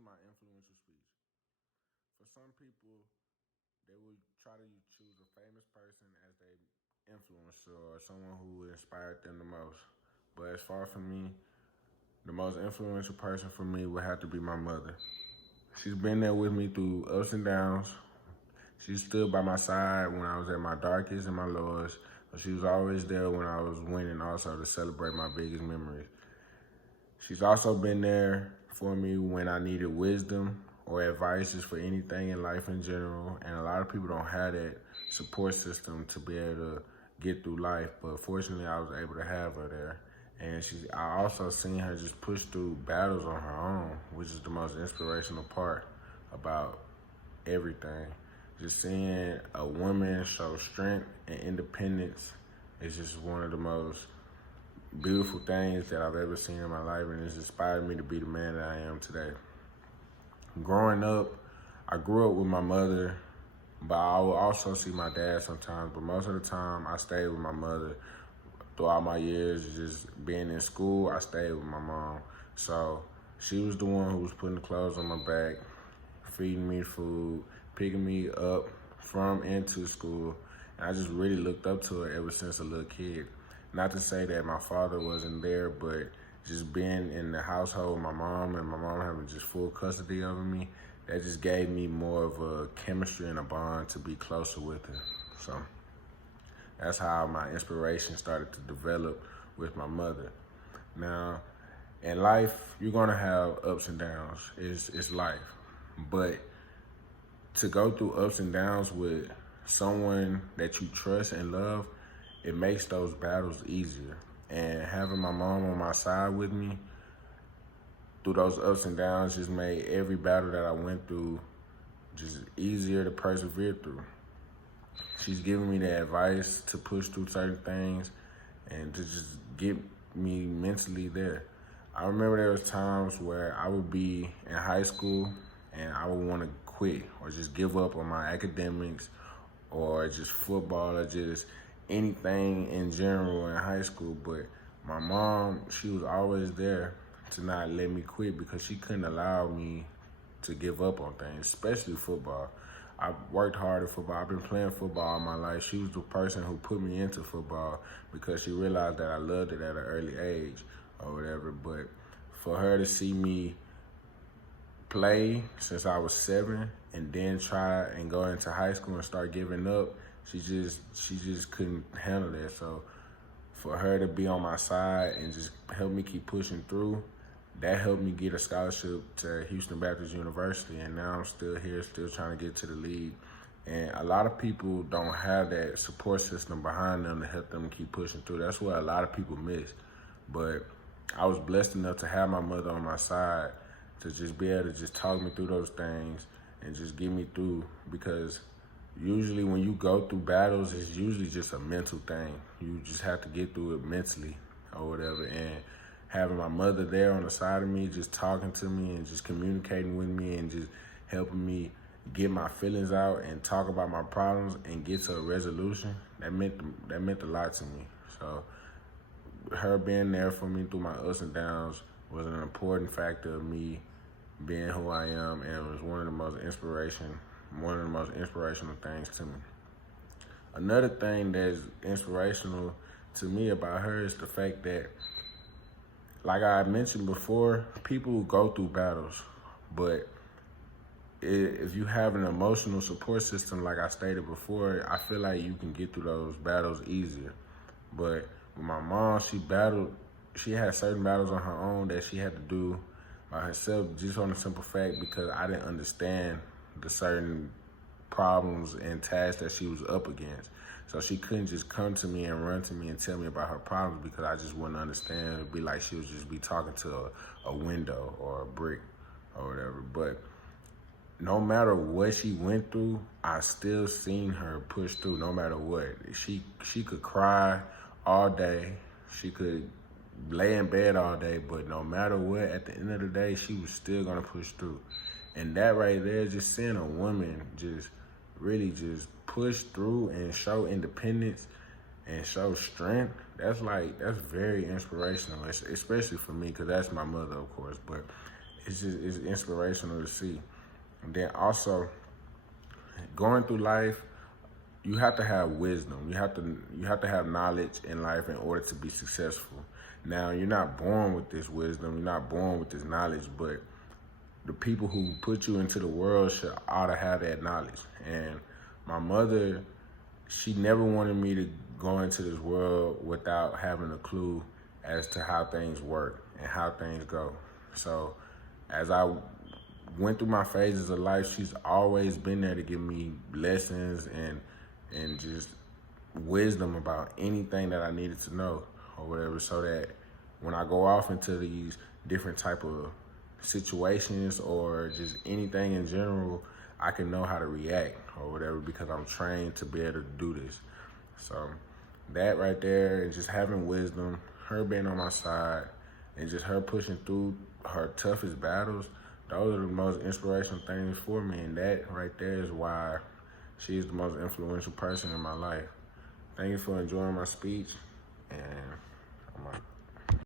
is my influential speech. For some people, they would try to choose a famous person as their influencer or someone who inspired them the most. But as far from me, the most influential person for me would have to be my mother. She's been there with me through ups and downs. She stood by my side when I was at my darkest and my lowest. But she was always there when I was winning, also to celebrate my biggest memories. She's also been there for me when I needed wisdom or advice just for anything in life in general. And a lot of people don't have that support system to be able to get through life. But fortunately, I was able to have her there. And I also seen her just push through battles on her own, which is the most inspirational part about everything. Just seeing a woman show strength and independence is just one of the most beautiful things that I've ever seen in my life, and it's inspired me to be the man that I am today. Growing up, I grew up with my mother, but I would also see my dad sometimes, but most of the time I stayed with my mother. Throughout my years, just being in school, I stayed with my mom. So she was the one who was putting the clothes on my back, feeding me food, picking me up from and to school. And I just really looked up to her ever since a little kid. Not to say that my father wasn't there, but just being in the household with my mom and my mom having just full custody over me, that just gave me more of a chemistry and a bond to be closer with her. So that's how my inspiration started to develop with my mother. Now, in life, you're gonna have ups and downs. It's life. But to go through ups and downs with someone that you trust and love, it makes those battles easier. And having my mom on my side with me through those ups and downs just made every battle that I went through just easier to persevere through. She's giving me the advice to push through certain things and to just get me mentally there. I remember there was times where I would be in high school and I would want to quit or just give up on my academics or just football or just anything in general in high school. But my mom, she was always there to not let me quit because she couldn't allow me to give up on things, especially football. I worked hard at football. I've been playing football all my life. She was the person who put me into football because she realized that I loved it at an early age or whatever. But for her to see me play since I was 7 and then try and go into high school and start giving up, she just couldn't handle that. So for her to be on my side and just help me keep pushing through, that helped me get a scholarship to Houston Baptist University, and now I'm still here, still trying to get to the league. And a lot of people don't have that support system behind them to help them keep pushing through. That's what a lot of people miss. But I was blessed enough to have my mother on my side to just be able to just talk me through those things and just get me through, because usually when you go through battles, it's usually just a mental thing. You just have to get through it mentally or whatever. And having my mother there on the side of me, just talking to me and just communicating with me and just helping me get my feelings out and talk about my problems and get to a resolution, that meant a lot to me. So her being there for me through my ups and downs was an important factor of me being who I am, and it was one of the most inspirational things to me. Another thing that's inspirational to me about her is the fact that, like I mentioned before, people go through battles, but if you have an emotional support system, like I stated before, I feel like you can get through those battles easier. But with my mom, she had certain battles on her own that she had to do by herself, just on the simple fact because I didn't understand the certain problems and tasks that she was up against. So she couldn't just come to me and run to me and tell me about her problems because I just wouldn't understand. It'd be like she would just be talking to a window or a brick or whatever. But no matter what she went through, I still seen her push through no matter what. She could cry all day. She could lay in bed all day, but no matter what, at the end of the day, she was still gonna push through. And that right there, just seeing a woman just really just push through and show independence and show strength, that's very inspirational, especially for me, because that's my mother, of course. But it's inspirational to see. And then also going through life, you have to have wisdom. You have to have knowledge in life in order to be successful. Now, you're not born with this wisdom. You're not born with this knowledge, but the people who put you into the world ought to have that knowledge. And my mother, she never wanted me to go into this world without having a clue as to how things work and how things go. So as I went through my phases of life, she's always been there to give me lessons and just wisdom about anything that I needed to know or whatever, so that when I go off into these different type of situations or just anything in general, I can know how to react or whatever, because I'm trained to be able to do this. So that right there, and just having wisdom, her being on my side, and just her pushing through her toughest battles, those are the most inspirational things for me. And that right there is why she's the most influential person in my life. Thank you for enjoying my speech, and I'm out.